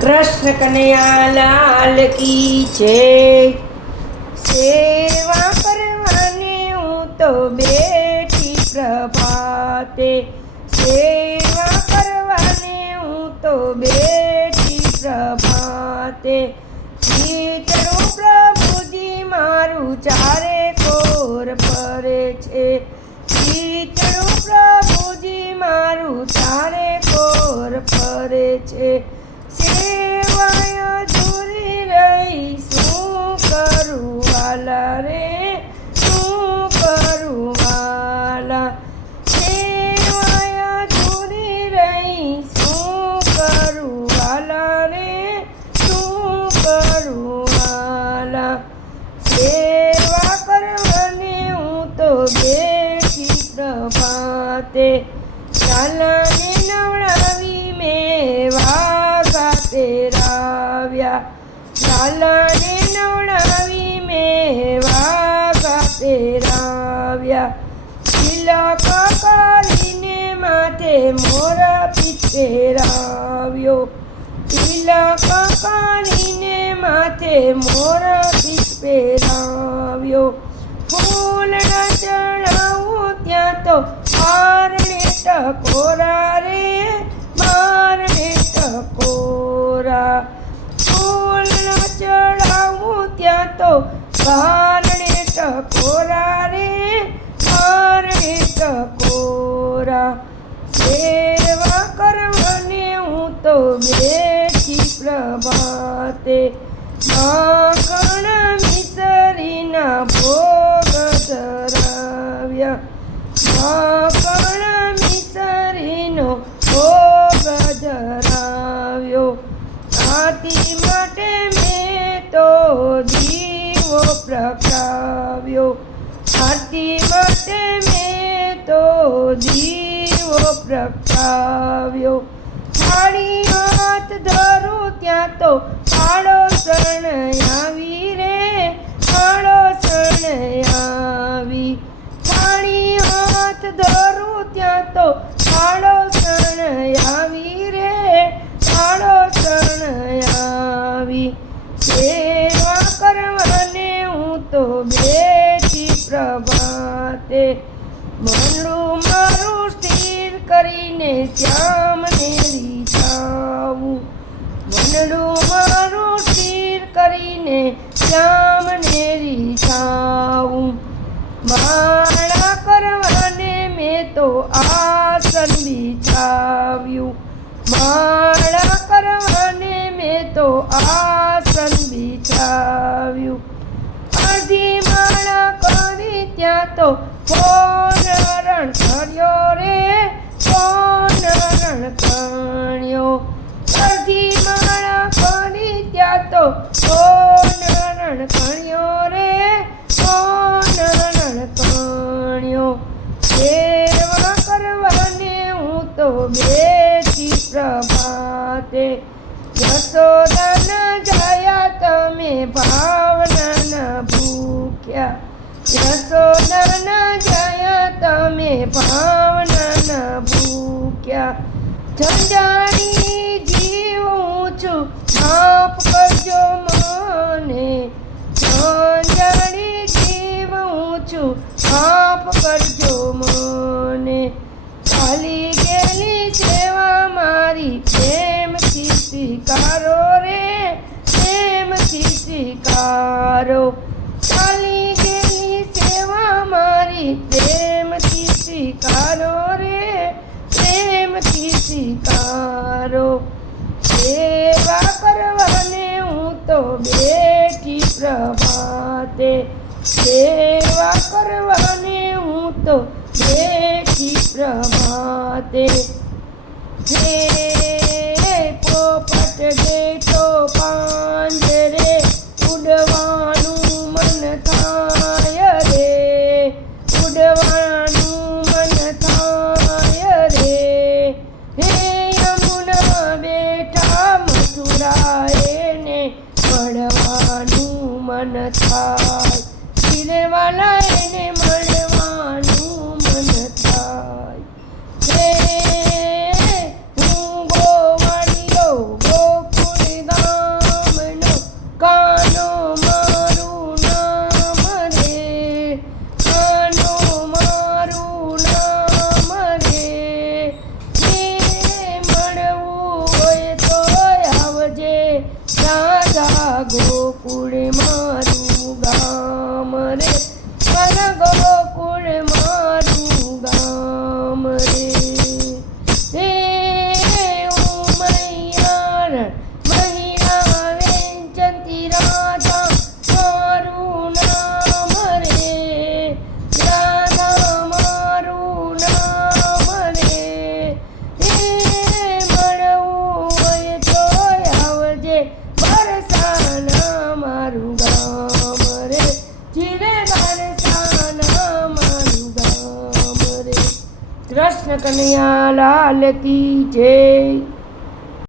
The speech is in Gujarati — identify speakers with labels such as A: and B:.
A: કૃષ્ણ કનૈયા લાલ કી છે. સેવા કરવાને હું તો બેઠી પ્રભાતે. સેવા કરવાને હું તો બેઠી પ્રભાતે. ચિતરું પ્રભુજી મારું ચારે કોર પરે છે. ચિતરું પ્રભુજી મારું ચારે કોર પરે છે. ચાલને નવડાવી મેવા વાઘા રાવ્યા. ચાલને નવડાવી મેવા વાઘા રાવ્યા. તિલક કરીને માથે મોર પેરાવ્યો તિલક કરીને માથે મોર પીતેરાવ્યો ટકોરા રે, મારને ટકોરા ફૂલ ચડાવું ત્યાં તો મારને ટકોરા રે, મારને ટકોરા સેવા કરવાને હું તો બેઠી પ્રભાતે. માખણ મિસરીના ભોગ પ્રગટાવ્યો. આરતી માટે મેં તો જીવો પ્રગટાવ્યો. થાળી હાથ ધરું ત્યાં તો પાડો શરણ આવી રે પાડો શરણ આવી. થાળી હાથ ધરું ત્યાં તો પ્રભાતે મનડું મારું સ્થિર કરીને શ્યામને રીઝાવું મનડું મારું સ્થિર કરીને શ્યામને રીઝાવું માળા કરવાને મેં તો આસન બિછાવ્યું માળા કરવાને મેં તો આસન કોણ રણ કર્યો રે? કોણ રણ કર્યો? અડધી માળા કરી ત્યાં તો કોણ રણ કર્યો રે? કોણ રણ કર્યો? સેવા કરવાને હું તો બેઠી પ્રભાતે. યશોદાના જયા તમે ભૂખ્યા યશોદાના જયા, તમે ભાવનાના ભૂખ્યા ઝંઝાણી જીવ છું, માફ કરજો મને. ઝંઝાણી જીવ છું, માફ કરજો મને. ચાલી ગયેલી સેવા મારી પ્રેમથી સ્વીકારો રે પ્રેમથી સ્વીકારો. પ્રેમથી સ્વીકારો રે, પ્રેમથી સ્વીકારો. સેવા કરવાને હું તો બેઠી પ્રભાતે. સેવા કરવાને હું તો બેઠી પ્રભાતે. હે કનૈયા લાલ કી જય.